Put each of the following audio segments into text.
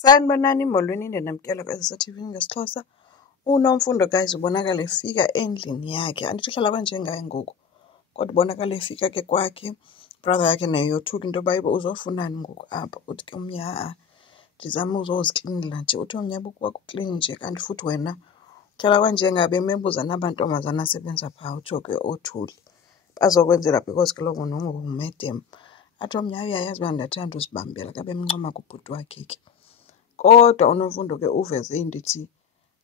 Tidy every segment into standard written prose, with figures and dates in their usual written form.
Sanibonani, molweni, ndinamkela kweSSTV ngesiXhosa. UNomfundo guys ubonakala efika endlini yakhe. Andithi uhlala kwanjengaye ngoku, kodwa ubonakala efika ke kwakhe. Brother yakhe naye yothuka into yoba uzofunani ngoku apha. Uthi ke omnye ha-a ndizama uzoziklinela nje. Uthi omnye uba kuklini nje kanti futhi wena uhlala kwanjengabe mebuza nabantombazana asebenza phaa utsho ke othuli. Bazokwenzela because kaloku ngumedem. Athi omnye hayi uyayazi uba ndiyathanda uzibambela xa bemncoma kubhuti wakhe ke. Kodwa uNomfundo ke uveze into ithi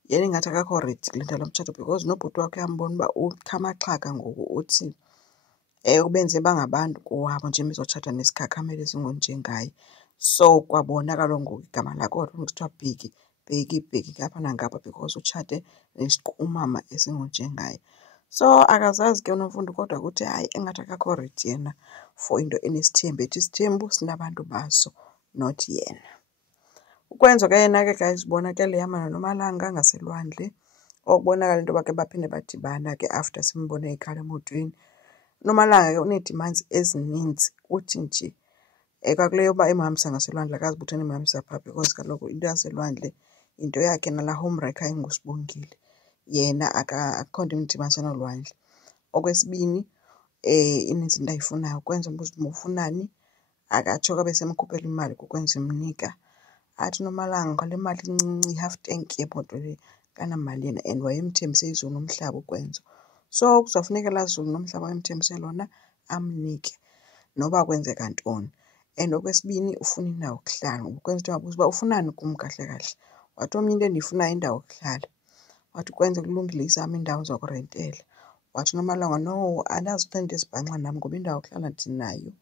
yena ingathi akakho ready kule nto yalo mtshato because nobhuti wakhe uyambona uba ukha amaxhaga ngoku uthi ubenze bangabantu kowabo nje bezotshata nesikhakhameli esingonjengaye. So kwabona kaloku ngoku igama lakhe kuthiwa Bheki, Bheki, Bheki ngapha nangapha because utshate nesiqumama esingonjengaye. So akazazi ke uNomfundo kodwa kuthi hayi engathi akakho ready yena for into enesithembu. Ethi isithembu sinabantu baso, not yena. Ukwenza ke yena ke guys ubonakele ehamba noMalanga ngaselwandle. Okubonakala into yoba ke baphinde badibana ke after simbone ekhala emotweni. UNomalanga ke uneedimanzi ezininzi. Uthi nje kwakuleyo yoba emhambisa ngaselwandle akazi uba utheni emhambisa phaa because kaloku into yaselwandle into yakhe nalaa homewrecker inguSibongile. Yena akukho nto imdibanisa nolwandle. Okwesibini ininzi into ayifunayo ukwenza umbuzo uba ufunani. Akatsho abe semkhuphela imali kukwenza imnika. Athi uNomalanga ngale mali incinci i-half tank yemoto le kanamali yena and wayemthembise izulu nomhlaba ukwenza. So kuzawufuneka laa zulu nomhlaba wayemthembise lona amnike noba kwenzeka ntoni. And okwesibini ufuna indawo yokuhlala. Ukwenza into yabuza uba ufunani kum kahle kahle. Wathi omnye into endiyifunayo indawo yokuhlala. Wathi ukwenza kulungile izam iindawo zokurentela. Wathi uNomalanga no, andazi utheni ndizibhanxa nam ngoba indawo yokuhlala ndinayo,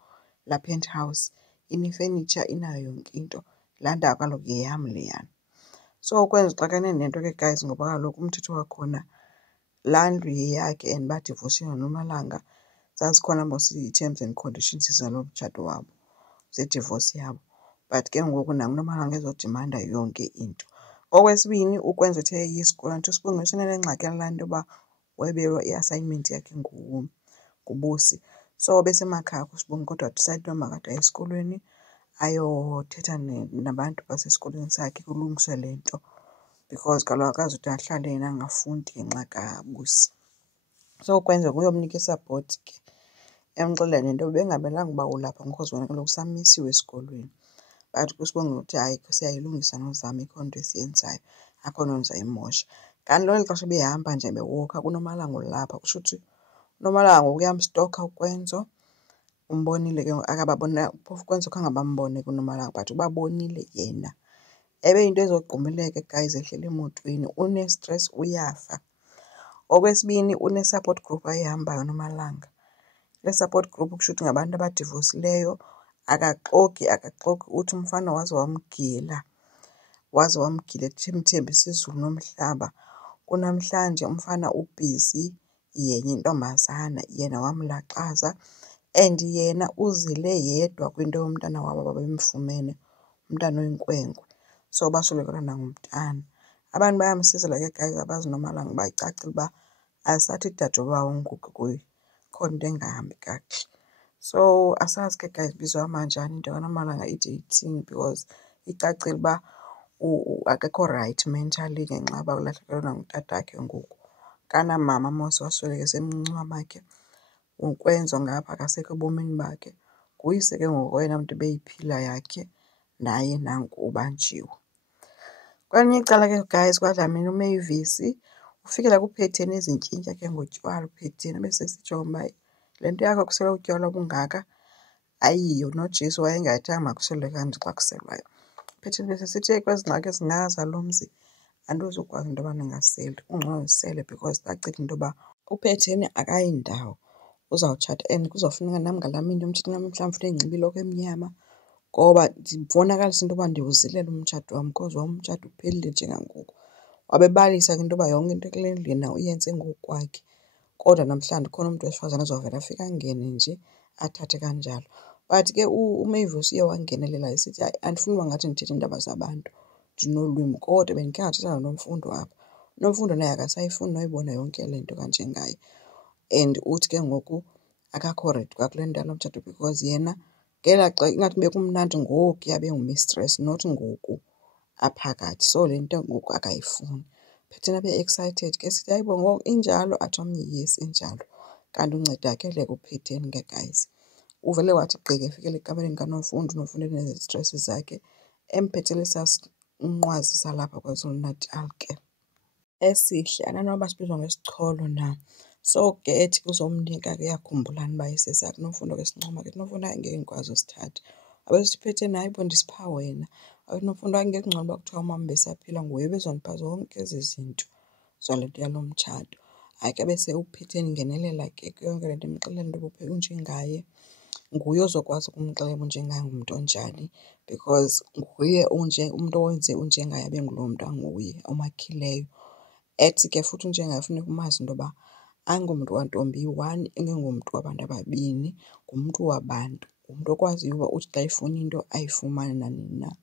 laa penthouse inefenitsha, inayo yonke into. Laa ndawo kaloku yeyam leyana. So ukwenza uxakene nento ke guys ngoba kaloku umthetho wakhona laa ndlu yeyakhe and badivosile noNomalanga. Zazikhona mos ii-terms and conditions zalo mtshato wabo, zedivosi yabo. But ke ngoku uNomalanga ezodimanda yonke into. Okwesibini ukwenza uthe eyiya esikolweni. Andithi uSibongile senenengxaki yalaa nto yoba webelwa i-assignment yakhe nguBusi. So besemakhaya kuSibongi kodwa decide into yoba makade aye esikolweni ayothetha nabantu basesikolweni sakhe kulungiswe le nto because kaloku akazude ahlale yena angafundi ngenxa kaBusi. So ukwenza kuyomnika isapoti ke emxelela nento bekungamelanga uba ulapha because wena kaloku samisiwe esikolweni. But kuSibongile uthi hayi siyayilungisa nozama ikho nto esiyenzayo, akho nto ndizayimosha. Kanti ngeli xesha behamba nje bewokha kuNomalanga ulapha kusho uthi uNomalanga ngoku uyamstokha uKwenzo. Umbonile ke akababona phofu uKwenzo khange bambone kuNomalanga but ubabonile yena. Into ezogqumileka guys ehleli emotweni unestress uyafa. Okwesibini une-support group ayihambayo uNomalanga. Le support group kusho uthi ngabantu abadivosileyo. Akaxoki uthi umfana waze wamgila emthembisa izulu nomhlaba. Kunamhlanje umfana ubhizi yenye intombazana yena wamlaxaza and yena uzile yedwa kwinto yomntana wabo ababemfumene, umntana oyinkwenkwe. So baswelekelwa nangumntana. Abantu bayamsizela ke guys abazi uNomalanga uba icacile uba asathi dadobawo ngoku kuye, khona into engahambi kakuhle. So asazi ke guys bizohamba njani into kaNomalanga ide ithini because icacile uba akekho rayithi mentally ngenxa yoba ulahlekelwe nangutatakhe ngoku. Kanamama mos wasweleka esemncinci umamakhe. UKwenzo ngapha akasekho ebomini bakhe. Nguyise ke ngoku oyena mntu ebeyiphila yakhe naye nanku ubanjiwe. Kwelinye icala ke guys kwaDlamini uMavis ufikela kuPhetheni ezintyinya ke ngotywala. uPhetheni ebesesitsho uba le nto yakho kusela utywala obungaka ayiyo, noJesu wayengayithanga makuselwe kanje xa kuselwayo. uPhetheni besesithi kwezi ngxaki ezingaka zalo mzi andizukwazi into yoba ndingaseli, kungcono ndisele because cacile into yoba uPhetheni akayindawo uzawutshata and kuzofuneka nam ngalaa mini yomtshato namhlanje funeka ndinxibe ilokhwe emnyama ngoba ndibonakalisa into yoba ndiwuzilela umtshato wam because umtshato uphelile njengangoku. Wabebalisa ke into yoba yonke into kule ndlu yena uyenze ngokwakhe kodwa namhlanje khona umntu wesifazane ozawuvela afike angene nje athathe kanjalo. But ke uMavis uye wangenelela esithi hayi andifuni uba ngathi ndithetha iindaba zabantu, ndinolwimi kodwa bendikhe ndathetha noNomfundo apha. uNomfundo naye akasayifuni noyibona yonke le nto kanjengaye. And uthi ke ngoku akakho ready kwakule nto yalo mtshato because yena ngelaa xa ingathi bekumnandi ngokuya bengumistress not ngoku aphakathi. So le nto ngoku akayifuni. Phetheni abe excited ke sithi hayibo ngoku injalo, athi omnye yes injalo. Kanti uncedakele kuphetheni ke guys. Uvele wathi gqike efikele ekamereni kaNofundo, uNofundo enezistresi zakhe, emphethele unqwazi salapha KwaZulu-Natal ke. Esihle, ananoba sibizwa ngesicholo na. So ke ethi kuzomnika ke yakhumbulani uba esesakhe Nofundo ke sincoma ke Nofundo hayi ngeke ngikwazi usithatha. Abe sithi Phetheni hayibo ndisipha wena. Abe Nofundo hayi ngeke kungcono uba kuthiwa umama besaphila, nguye bezondipha zonke ezi zinto zale nto yalo mtshato. Hayi ke bese uPhetheni ngenelela ke yonke le nto emxelela into yoba unjengaye. Nguye ozokwazi ukumxelela uba unjengaye ngumntu onjani, because nguye umntu owenze unjengaye abe ngulo mntu anguye, omakhileyo. Ethi ke futhi unjengaye funeka umazi into yoba ayingomntu wantombi iyi-one, ingengomntu wabantu ababini, ngumntu wabantu. Ngumntu okwaziyo uba uthi xa efuna into ayifumane nanini na.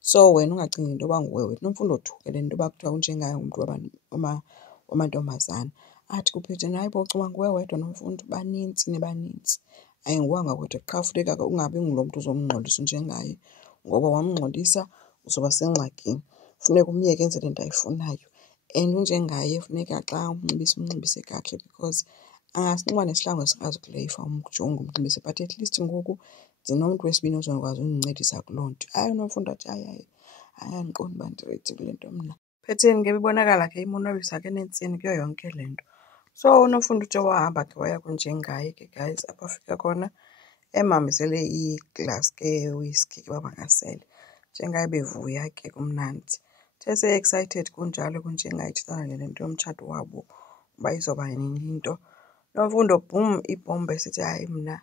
So wena ungacingi into yoba nguwe wedwa. Nofundo othukele into yoba kuthiwa unjengaye ngumntu wamantombazana. Athi kuPhetheni hayibo ucinga nguwe wedwa Nofundo, banintsi nibanintsi. Ayinguwanga wedwa qha funeka ke ungabi ngulo mntu uzomngxolisa unjengaye, ngoba wamngxolisa uzoba sengxakini. Funeka umyeke enze le nto ayifunayo. And unjengaye funeka xa umnxibise kakuhle, because angasinxiba nesihlangu esingazukuleyifa umjonge umnxibise, but at least ngoku ndinomntu wesibini ozokwazi undincedisa kuloo nto. Hayi uNofundo athi hayi andiqondi uba ndiredi kule nto mna. Phetheni ke ibonakala ke imonwabisa ke nentsini kuyo yonke le nto. So uNofundo uthe wahamba ke waya kunjengaye ke guys, apho afika khona emhambisele iglasi ke yewhiskey ke uba makasele. Njengaye bevuya ke kumnandi. Uthe se-excited kunjalo kunjengaye ethethana le nto yomtshato wabo uba izoba nini into. Nofundo bhum ibhomba esithi hayi mna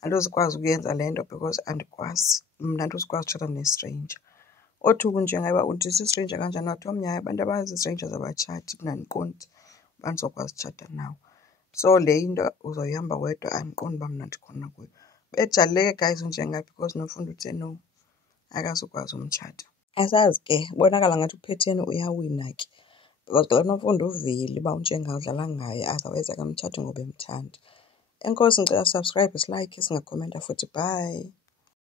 andizukwazi ukuyenza le nto because andikwazi, mna andizukwazi utshata ne-stranger. Othuka unjengaye uba uthi si-stranger kanjani, wathi omnye hayi abantu abazi-strangers abatshati, mna andiqondi uba ndizokwazi utshata nawe. So le into uzoyihamba wedwa, andiqondi uba mna ndikhona kuyo. Bejalile ke guys unjengaye because Nofundo uthe no, akazukwazi umtshata. Asazi ke, ubonakala ngathi uPhetheni uyawina ke, because kaloku Nofundo uvile uba unjengaye udlala ngaye, otherwise akamtshati ngoba emthanda. Enkosi, ngicela subscribe, silike, singakhomenta futhi. Bye.